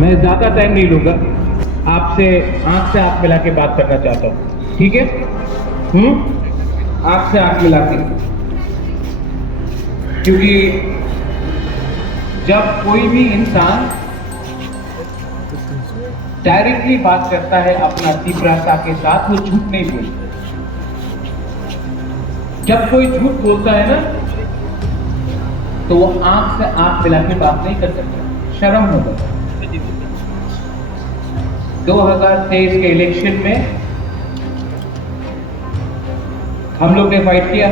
मैं ज्यादा टाइम नहीं लूंगा, आपसे आंख से आंख मिला के बात करना चाहता हूं, ठीक है? आंख से आंख मिला के, क्योंकि जब कोई भी इंसान डायरेक्टली बात करता है अपना तीव्रता के साथ, वो झूठ नहीं बोलता। जब कोई झूठ बोलता है ना, तो वो आंख से आंख मिला के बात नहीं कर सकता, शर्म होगा। 2023 के इलेक्शन में हम लोग ने फाइट किया,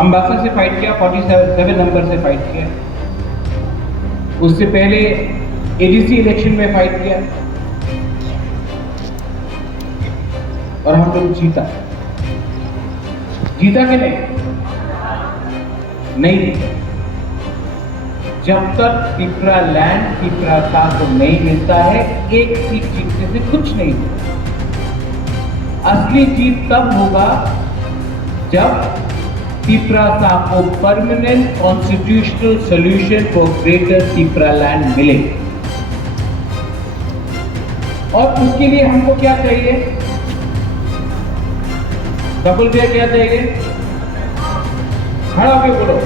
अम्बासा से फाइट किया, 47 नंबर से फाइट किया। उससे पहले एडीसी इलेक्शन में फाइट किया और हम लोग जीता कि नहीं? जब तक पिपरा लैंड पिपरा का को नहीं मिलता है, एक सीट जीतने से कुछ नहीं होगा। असली जीत तब होगा जब पिपरा सा को permanent constitutional solution for greater Pipra land मिले। और उसके लिए हमको क्या चाहिए? कपिल भैया क्या चाहिए? खड़ा होके बोलो।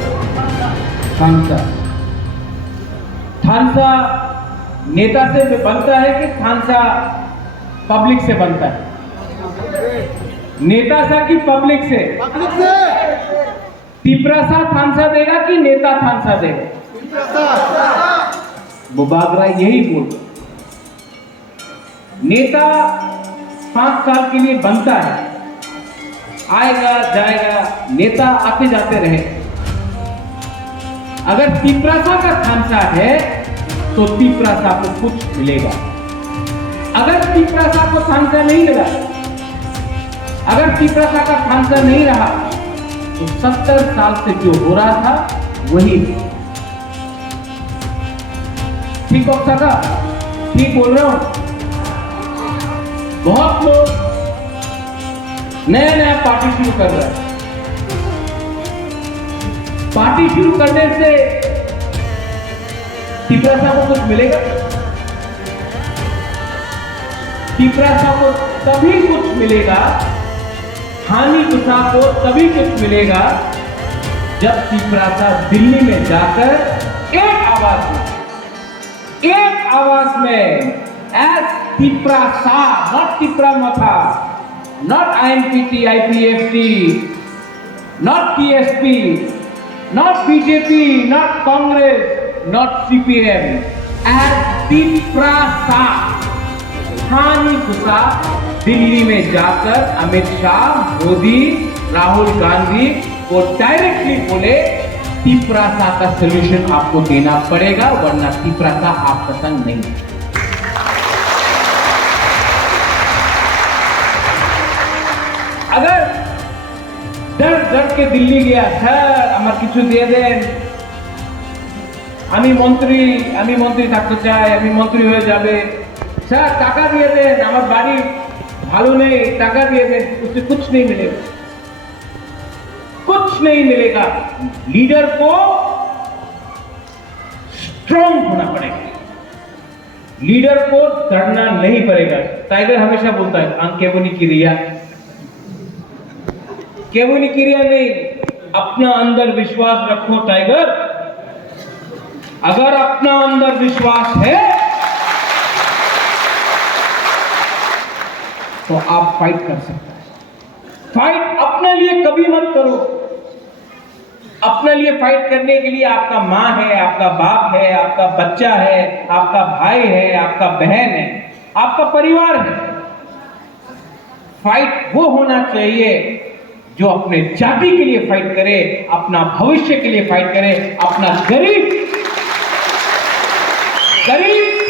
थानसा नेता से बनता है कि थानसा पब्लिक से बनता है? नेता सा कि पब्लिक से? पिपरासा थानसा देगा कि नेता थानसा देगा? बुबागरा यही बोल। नेता 5 साल के लिए बनता है, आएगा जाएगा, नेता आते जाते रहे। अगर पिपरासा का थानसा है तो पिपरासा को कुछ मिलेगा। अगर पिपरासा को थानसा नहीं मिला, अगर पिपरासा का थानसा नहीं रहा, तो 70 साल से जो हो रहा था वही। ठीक हो सका? ठीक बोल रहा हूं? बहुत लोग नया नया पार्टी शुरू कर रहे हैं। पार्टी शुरू करने से पिपरासा को कुछ मिलेगा? पिपरासा को तभी कुछ मिलेगा, हानि गुस्सा को तभी कुछ मिलेगा जब पिपरासा दिल्ली में जाकर एक आवाज में एस पिपरासा, नॉट पिपरामथा, not INPT, IPFT, not TSP, not BJP, not Congress, not CPM, as पिपरासा हानि गुस्सा दिल्ली में जाकर अमित शाह, मोदी, राहुल गांधी को डायरेक्टली बोले पिपरासा का सॉल्यूशन आपको देना पड़ेगा, वरना पिपरासा आपका संग नहीं। अगर डर डर के दिल्ली गया, सर আমার কিছু দিয়ে দেন, আমি মন্ত্রী থাকতে চাই, আমি মন্ত্রী হয়ে যাবে, স্যার টাকা দিয়ে দেন, আমার বাড়ি ভালো নেই, টাকা দিয়ে दें, उससे कुछ नहीं मिलेगा, कुछ नहीं मिलेगा। लीडर को स्ट्रांग होना पड़ेगा, लीडर को डरना नहीं पड़ेगा। टाइगर हमेशा बोलता है अंकेबनी क्रिया, केवल क्रिया नहीं, अपना अंदर विश्वास रखो टाइगर। अगर अपना अंदर विश्वास है तो आप फाइट कर सकते हैं। फाइट अपने लिए कभी मत करो। अपने लिए फाइट करने के लिए आपका मां है, आपका बाप है, आपका बच्चा है, आपका भाई है, आपका बहन है, आपका परिवार है। फाइट वो होना चाहिए जो अपने जाति के लिए फाइट करे, अपना भविष्य के लिए फाइट करे, अपना गरीब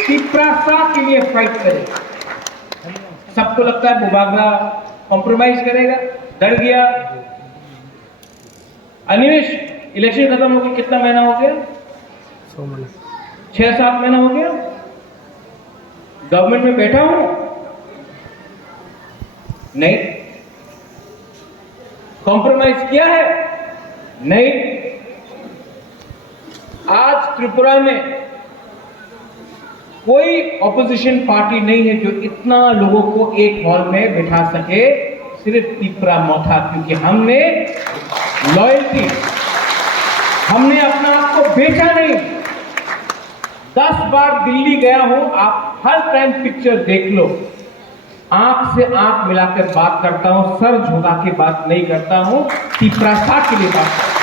पिपरासा के लिए फाइट करे। सबको लगता है बुबागरा कॉम्प्रोमाइज करेगा, डर गया। अनिमेश, इलेक्शन खत्म हो गया, कितना महीना हो गया? 6-7 महीना हो गया गवर्नमेंट में बैठा हूं, नहीं कॉम्प्रोमाइज किया है, नहीं। आज त्रिपुरा में कोई ऑपोजिशन पार्टी नहीं है जो इतना लोगों को एक हॉल में बिठा सके, सिर्फ तिपरा मोथा, क्योंकि हमने लॉयल्टी, हमने अपना आप को बेचा नहीं। 10 बार दिल्ली गया हूं, आप हर टाइम पिक्चर देख लो, आंख से आंख मिलाकर बात करता हूं, सर झुका के बात नहीं करता हूं, तिपरा साथ के लिए बात करता हूं।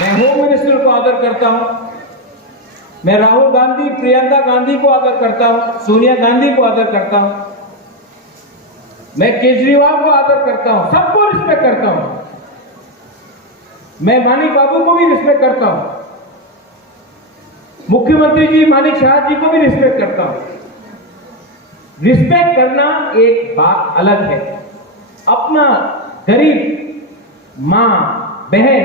मैं होम मिनिस्टर को आदर करता हूं, मैं राहुल गांधी, प्रियंका गांधी को आदर करता हूं, सोनिया गांधी को आदर करता हूं, मैं केजरीवाल को आदर करता हूं, सबको रिस्पेक्ट करता हूं, मैं मानिक बाबू को भी रिस्पेक्ट करता हूं, मुख्यमंत्री जी मानिक शाह जी को भी रिस्पेक्ट करता हूं। रिस्पेक्ट करना एक बात अलग है, अपना गरीब मां, बहन,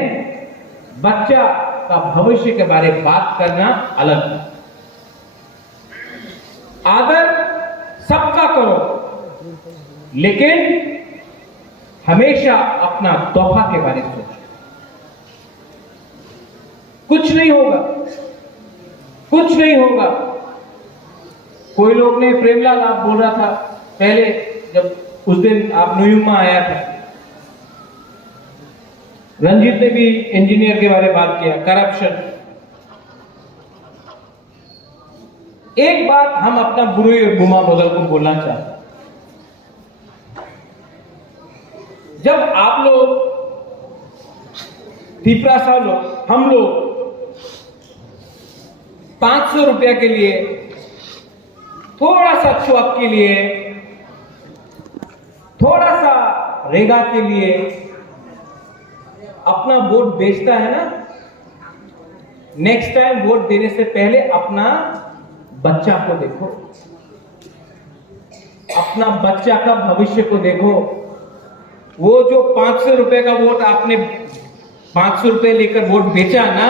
बच्चा का भविष्य के बारे में बात करना अलग है। आदर सबका करो, लेकिन हमेशा अपना तोहफा के बारे में सोचो। कुछ नहीं होगा, कुछ नहीं होगा। कोई लोग ने, प्रेमलाल आप बोल रहा था पहले, जब उस दिन आप न्यूयॉर्क आया था, रंजीत ने भी इंजीनियर के बारे में बात किया, करप्शन। एक बात हम अपना बुरी और गुमा बदल को बोलना चाहते हैं। जब आप लोग, तिपरा साहब लोग, हम लोग 500 रुपया के लिए, थोड़ा सा शौक के लिए, थोड़ा सा रेगा के लिए अपना वोट बेचता है ना, नेक्स्ट टाइम वोट देने से पहले अपना बच्चा को देखो, अपना बच्चा का भविष्य को देखो। वो जो 500 रुपए का वोट आपने 500 रुपए लेकर वोट बेचा ना,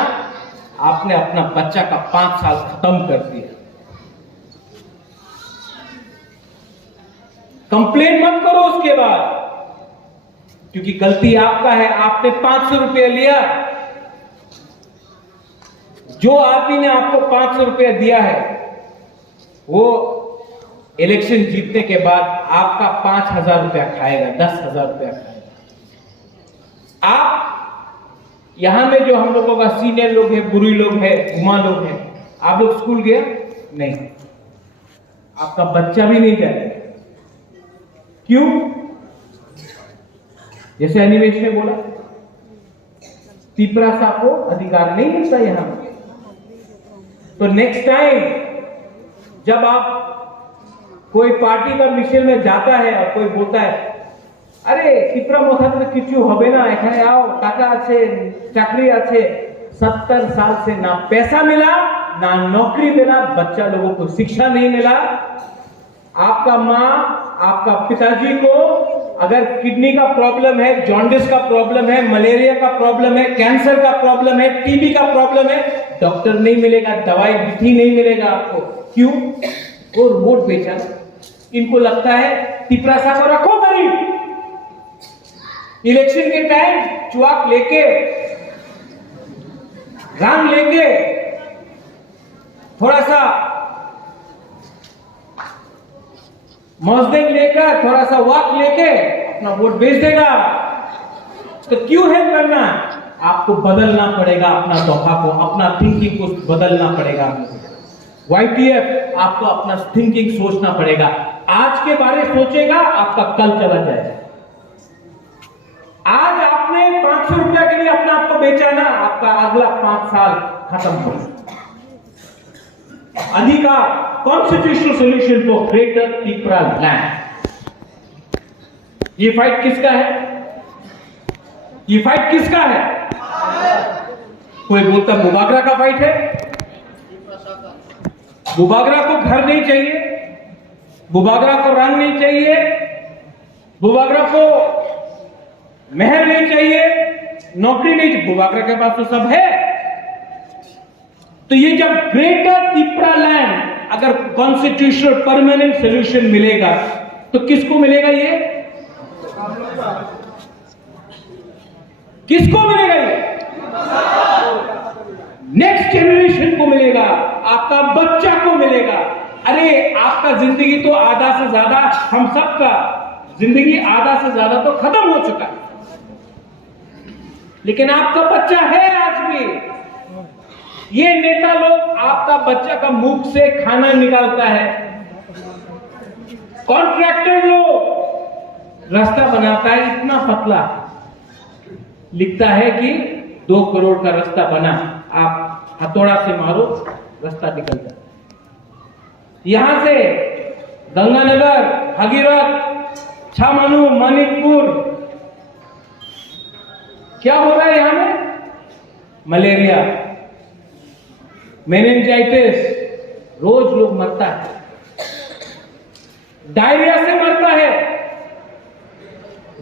आपने अपना बच्चा का 5 साल खत्म कर दिया। कंप्लेन मत करो उसके बाद, क्योंकि गलती आपका है। आपने 500 रुपया लिया, जो आदमी ने आपको 500 रुपया दिया है, वो इलेक्शन जीतने के बाद आपका 5,000 रुपया खाएगा, 10,000 रुपया खाएगा। आप यहां में जो हम लोगों का सीनियर लोग हैं, बुरी लोग हैं, गुमा लोग हैं, आप लोग स्कूल गए नहीं, आपका बच्चा भी नहीं जाएगा। क्यों? जैसे अनिमेश ने बोला, तिपरा साहब को अधिकार नहीं मिलता यहां। तो नेक्स्ट टाइम जब आप कोई पार्टी का मिशन में जाता है और कोई बोलता है, अरे तिपरा मोथा तो किचु হবে না, এখানে आओ, টাকা আছে, চাকরি আছে, 70 साल से ना पैसा मिला, ना नौकरी मिला, बच्चा लोगों को शिक्षा नहीं मिला। आपका माँ, आपका पिताजी को अगर किडनी का प्रॉब्लम है, जॉन्डिस का प्रॉब्लम है, मलेरिया का प्रॉब्लम है, कैंसर का प्रॉब्लम है, टीबी का प्रॉब्लम है, डॉक्टर नहीं मिलेगा, दवाई भी नहीं मिलेगा आपको। क्यों? वो वोट बेचा। इनको लगता है तिपरा साहब को रखो गरीब, इलेक्शन के टाइम चुआक लेके, रंग लेके, थोड़ा सा मौजदेग लेकर, थोड़ा सा वाक लेके अपना वोट बेच देगा। तो क्यों हेल्प करना? आपको बदलना पड़ेगा अपना तोहफा को, अपना थिंकिंग को बदलना पड़ेगा। YTF आपको अपना थिंकिंग सोचना पड़ेगा। आज के बारे सोचेगा, आपका कल चला जाएगा। आज आपने 500 रुपया के लिए अपना आपको बेचा ना, आपका अगला 5 साल खत्म हो। अधिकार, constitutional solution for greater Tipra land. ये फाइट किसका है? ये फाइट किसका है? कोई बोलता बुबागरा का फाइट है। बुबागरा को घर नहीं चाहिए, बुबागरा को रंग नहीं चाहिए, बुबागरा को महल नहीं चाहिए, नौकरी नहीं चाहिए, बुबागरा के पास तो सब है। तो ये जब ग्रेटर तिपरा लैंड अगर कॉन्स्टिट्यूशनल परमानेंट सोल्यूशन मिलेगा, तो किसको मिलेगा? ये किसको मिलेगा? ये नेक्स्ट जनरेशन को मिलेगा, आपका बच्चा को मिलेगा। अरे आपका जिंदगी तो आधा से ज्यादा, हम सबका जिंदगी आधा से ज्यादा तो खत्म हो चुका है, लेकिन आपका बच्चा है आज भी। ये नेता लोग आपका बच्चा का मुख से खाना निकालता है, कॉन्ट्रैक्टर लोग रास्ता बनाता है इतना पतला, लिखता है कि 2 करोड़ का रास्ता बना, आप हथौड़ा से मारो रास्ता निकल जाए। यहां से गंगानगर, भगीरथ, छामनू, मणिपुर, क्या हो रहा है यहां में? मलेरिया, मेनिंजाइटिस, रोज लोग मरता है, डायरिया से मरता है।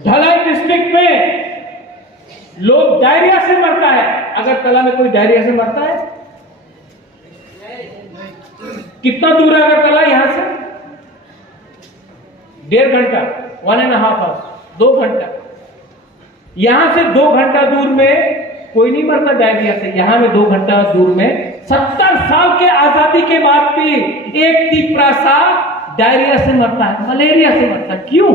ढलाई डिस्ट्रिक्ट में लोग डायरिया से मरता है। अगरतला में कोई डायरिया से मरता है? कितना दूर है अगरतला यहां से? 1.5 घंटा, 1.5 आवर्स, 2 घंटा। यहां से 2 घंटा दूर में कोई नहीं मरता डायरिया से। यहां में 2 घंटा दूर में 70 साल के आजादी के बाद भी एक तीपरा सा डायरिया से मरता है, मलेरिया से मरता है। क्यों?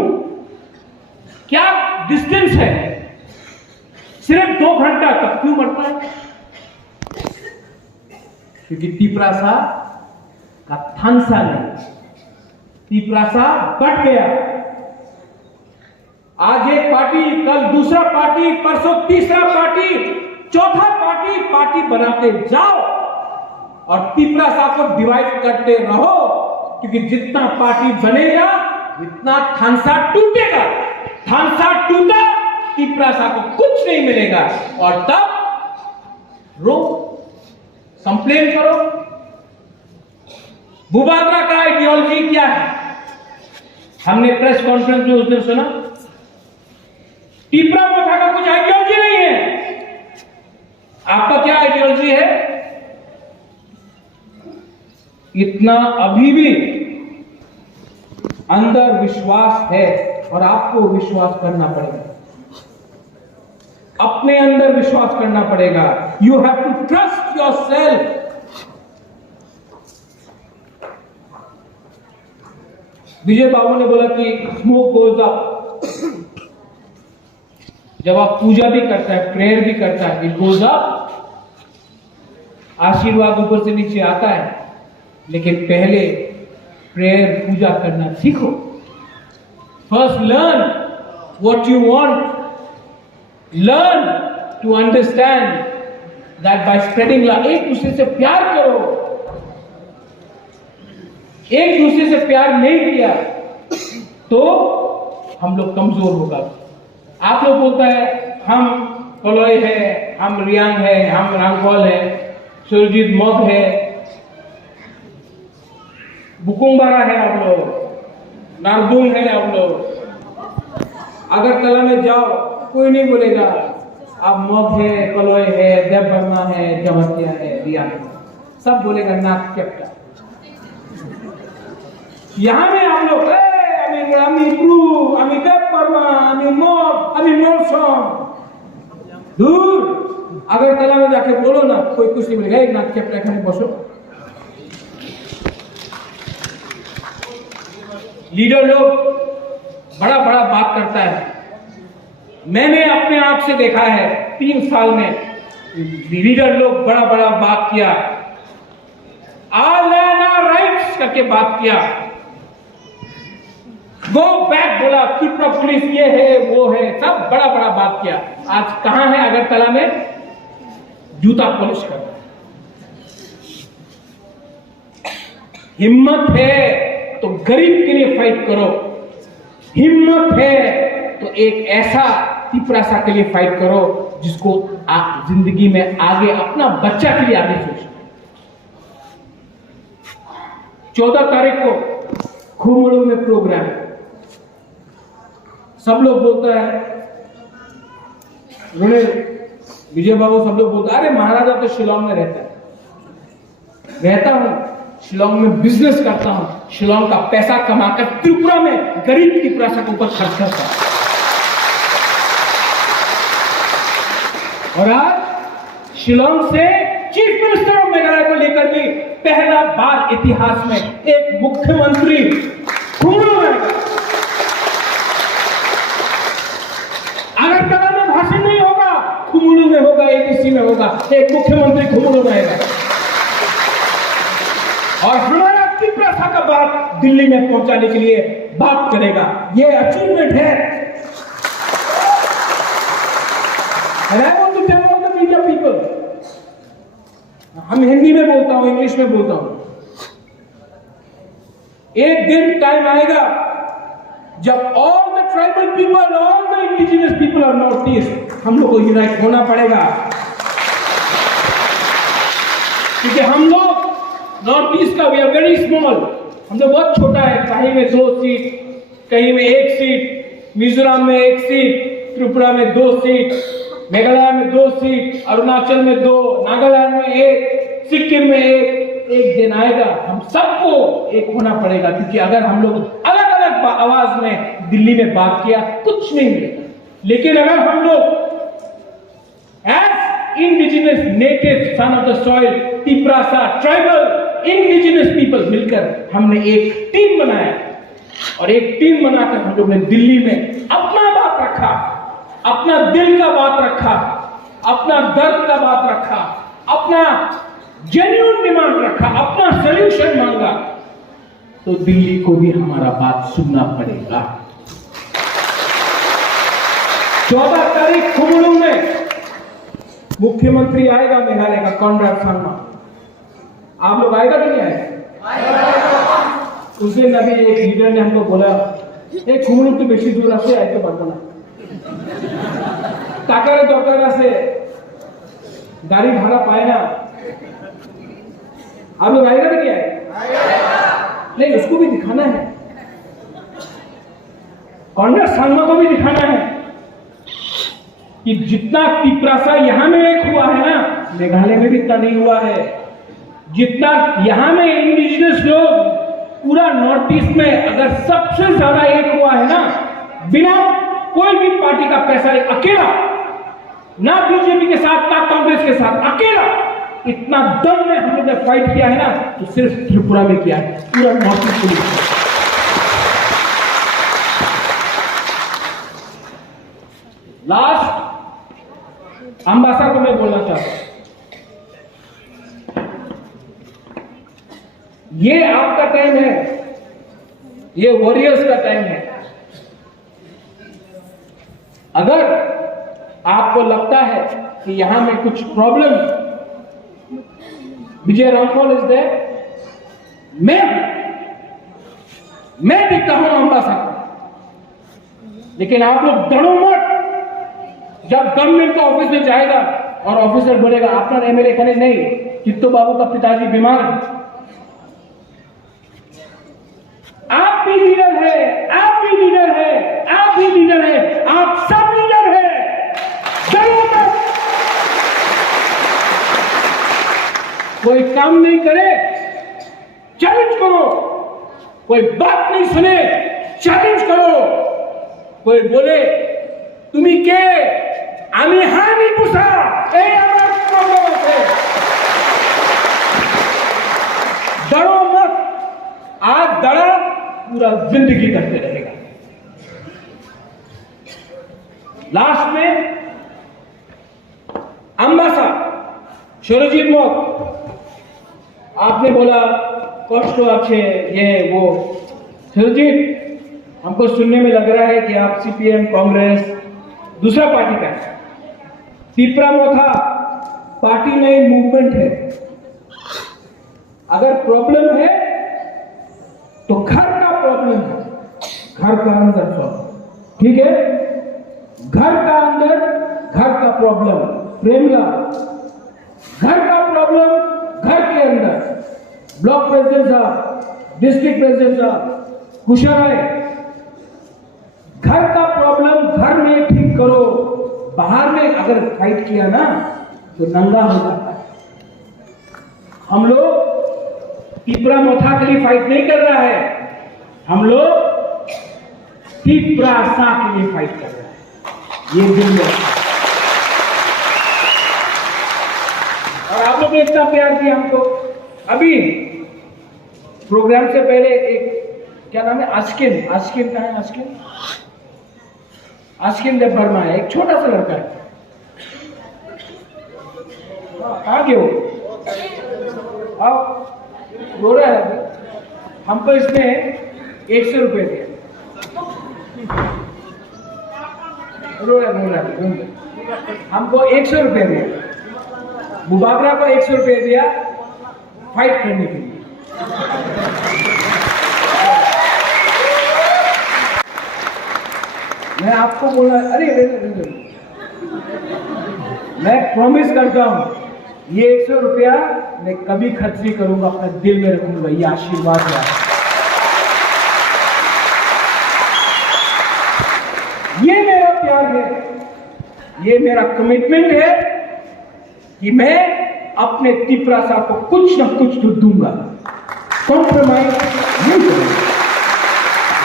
क्या डिस्टेंस है? सिर्फ 2 घंटा तक क्यों मरता है? क्योंकि तीपरासा का थानसा नहीं, तीपरासा बढ़ गया। आज एक पार्टी, कल दूसरा पार्टी, परसों तीसरा पार्टी, चौथा पार्टी बनाते जाओ और तीपरासा को डिवाइड करते रहो, क्योंकि जितना पार्टी बनेगा इतना थानसा टूटेगा। थानसा टूटा, तीपरासा को कुछ नहीं मिलेगा और तब रो, कंप्लेन करो। बुबाद्रा का आइडियोलॉजी क्या है? हमने प्रेस कॉन्फ्रेंस में उस दिन सुना, टीपरा मोथा का कुछ आइडियोलॉजी नहीं है। आपका क्या आइडियोलॉजी है? इतना अभी भी अंदर विश्वास है और आपको विश्वास करना पड़ेगा, अपने अंदर विश्वास करना पड़ेगा। You have to trust yourself. Vijay Babu ने बोला कि स्मोक गोज अप। जब आप पूजा भी करता है, प्रेयर भी करता है, इट गोज अप, आशीर्वाद ऊपर से नीचे आता है। लेकिन पहले प्रेयर, पूजा करना सीखो। First learn what you want, learn to understand that by spreading love. एक दूसरे से प्यार करो। एक दूसरे से प्यार नहीं किया तो हम लोग कमजोर होगा। आप लोग बोलता है हम कलोई है, हम रियांग है, हम रांगकॉल है, सुरजीत मग है, बुकुंबारा है, आप लोग नारदुम है, आप लोग अगरतला में जाओ कोई नहीं बोलेगा आप मग है, कलोई है, देव वर्मा है, जमतिया है, रियांग है, सब बोलेगा नाक चपटा। यहां में आप लोग আমি ব্রু, আমি দেব বর্মা, আমি মগ, আমি मौसम। दूर अगरतला में जाके बोलो ना, कोई कुछ नहीं बोलेगा। एक नाक चपटा एखाने बसो। लीडर लोग बड़ा बड़ा बात करता है। मैंने अपने आप से देखा है 3 साल में लीडर लोग बड़ा बड़ा बात किया, ऑल लैंड आवर राइट्स करके बात किया, गो बैक बोला, त्रिपुरा पुलिस ये है वो है, सब बड़ा बड़ा बात किया। आज कहां है अगरतला में? जूता पॉलिश कर। हिम्मत है तो गरीब के लिए फाइट करो, हिम्मत है तो एक ऐसा त्रिपुरासा के लिए फाइट करो जिसको आप जिंदगी में आगे, अपना बच्चा के लिए आगे सोचो। 14 तारीख को खुमड़ू में प्रोग्राम है। सब लोग बोलता है, विजय बाबू सब लोग बोलता है, अरे महाराजा तो शिलोंग में रहता है। रहता हूं, शिलोंग में बिजनेस करता हूं, शिलोंग का पैसा कमाकर त्रिपुरा में गरीब त्रिपुरासा के ऊपर खर्च करता हूं। और आज शिलोंग से चीफ मिनिस्टर ऑफ मेघालय को लेकर भी पहला बार इतिहास में एक मुख्यमंत्री खुमलू में आएगा। अगरतला में भाषण नहीं होगा, खुमलू में होगा, एबीसी में होगा, एक मुख्यमंत्री खुमलू में आएगा और हमारा तिप्रासा का बात दिल्ली में पहुंचाने के लिए बात करेगा। ये अचीवमेंट है। And I want to tell all the media people, हम हिंदी में बोलता हूं, इंग्लिश में बोलता हूं, एक दिन टाइम आएगा जब all the tribal people, all the indigenous people of north east, हम लोग को यूनाइट होना पड़ेगा, क्योंकि हम लोग नॉर्थ ईस्ट का वी आर वेरी स्मॉल, हम लोग बहुत छोटा है। कहीं में 2 सीट, कहीं में 1 सीट, मिजोरम में 1 सीट, त्रिपुरा में 2 सीट, मेघालय में 2 सीट, अरुणाचल में 2, नागालैंड में 1, सिक्किम में 1। एक दिन आएगा हम सबको एक होना पड़ेगा, क्योंकि अगर हम लोग अलग अलग आवाज में दिल्ली में बात किया कुछ नहीं मिलेगा। लेकिन अगर हम लोग as indigenous native son of the soil, Tiprasa tribal indigenous people मिलकर हमने एक टीम बनाया और एक टीम बनाकर हम लोग ने दिल्ली में अपना बात रखा, अपना दिल का बात रखा, अपना दर्द का बात रखा, अपना जेन्युइन डिमांड रखा, अपना सॉल्यूशन मांगा, तो दिल्ली को भी हमारा बात सुनना पड़ेगा। 14 तारीख खुमलू में मुख्यमंत्री आएगा मेघालय का, कॉनराड संगमा। आप लोग आएगा कि नहीं आएगा? उस दिन अभी एक लीडर ने हमको बोला, एक खुमलू तो बेसी दूर आसे आए तो पारबो ना, टाका दरकार से गाड़ी भाड़ा पाए ना। आप लोग आएगा कि नहीं आएगा? नहीं, उसको भी दिखाना है, कॉनराड संगमा को भी दिखाना है कि जितना तिप्रासा यहां में एक हुआ है ना, मेघालय में भी इतना नहीं हुआ है। जितना यहां में इंडिजिनियस लोग पूरा नॉर्थ ईस्ट में अगर सबसे ज्यादा एक हुआ है ना, बिना कोई भी पार्टी का पैसा, अकेला, ना बीजेपी के साथ ना कांग्रेस के साथ, अकेला इतना दम में हम लोग ने फाइट किया है ना, तो सिर्फ त्रिपुरा में किया है, पूरा नॉर्थ ईस्ट में। लास्ट अंबासा को मैं बोलना चाहता हूं, ये आपका टाइम है, ये वॉरियर्स का टाइम है। अगर आपको लगता है कि यहां में कुछ problem, Vijay Ramphal is there, मैं देखता हूं अंबासा को, लेकिन आप लोग डरो मत। जब गवर्नमेंट का ऑफिस में जाएगा और ऑफिसर बोलेगा आपका एमएलए करे नहीं, चित्तो बाबू का पिताजी बीमार है, आप भी लीडर है, आप भी लीडर है, आप भी लीडर है, आप सब लीडर है, डरो मत। कोई काम नहीं करे चैलेंज करो, कोई बात नहीं सुने चैलेंज करो, कोई बोले तुम्हें के आमी हानि पूछा, डरो मत। आज डरा पूरा जिंदगी करते रहेगा। लास्ट में अंबासा सुरजीत मोक, आपने बोला कष्ट आपसे ये वो, सुरजीत हमको सुनने में लग रहा है कि आप सीपीएम, कांग्रेस, दूसरा पार्टी का है। तिप्रामोथा पार्टी नहीं, मूवमेंट है। अगर प्रॉब्लम है तो घर का प्रॉब्लम है, घर का अंदर सॉल्व, ठीक है? घर का अंदर घर का प्रॉब्लम, प्रेमला घर का प्रॉब्लम घर के अंदर, ब्लॉक प्रेसिडेंट साहब, डिस्ट्रिक्ट प्रेसिडेंट साहब, कुशल है, घर का प्रॉब्लम घर में ठीक करो। बाहर में अगर फाइट किया ना तो नंगा हो जाता है। हम लोग तिप्रामोथा के लिए फाइट नहीं कर रहा है, हम लोग तिप्रासा के लिए फाइट कर रहे हैं। ये दिन में और आप लोग ने इतना प्यार किया हमको, अभी प्रोग्राम से पहले एक क्या नाम है, आस्किन, आस्किन कहाँ है, आस्किन, आस्किन देव वर्मा है, एक छोटा सा लड़का है, कहाँ गए हो? आप रो रहा है, हमको इसने 100 रुपये दिया, रो रहा है, हमको 100 रुपये दिया, मुबाबरा को 100 रुपये दिया फाइट करने के लिए। मैं आपको बोला, अरे मैं प्रॉमिस करता हूं ये 100 रुपया मैं कभी खर्च नहीं करूंगा, अपना दिल में रखूंगा, ये आशीर्वाद है। ये मेरा प्यार है, ये मेरा कमिटमेंट है कि मैं अपने तिपरा साहब को कुछ ना कुछ तो दूंगा, कॉम्प्रोमाइज नहीं करूंगा।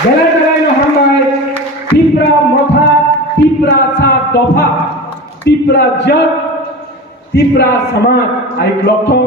बेला बेला हमारे तिपरा मथा, तिपरा सा दफा, तिपरा जग, तिपरा समाज आई लक्ष्य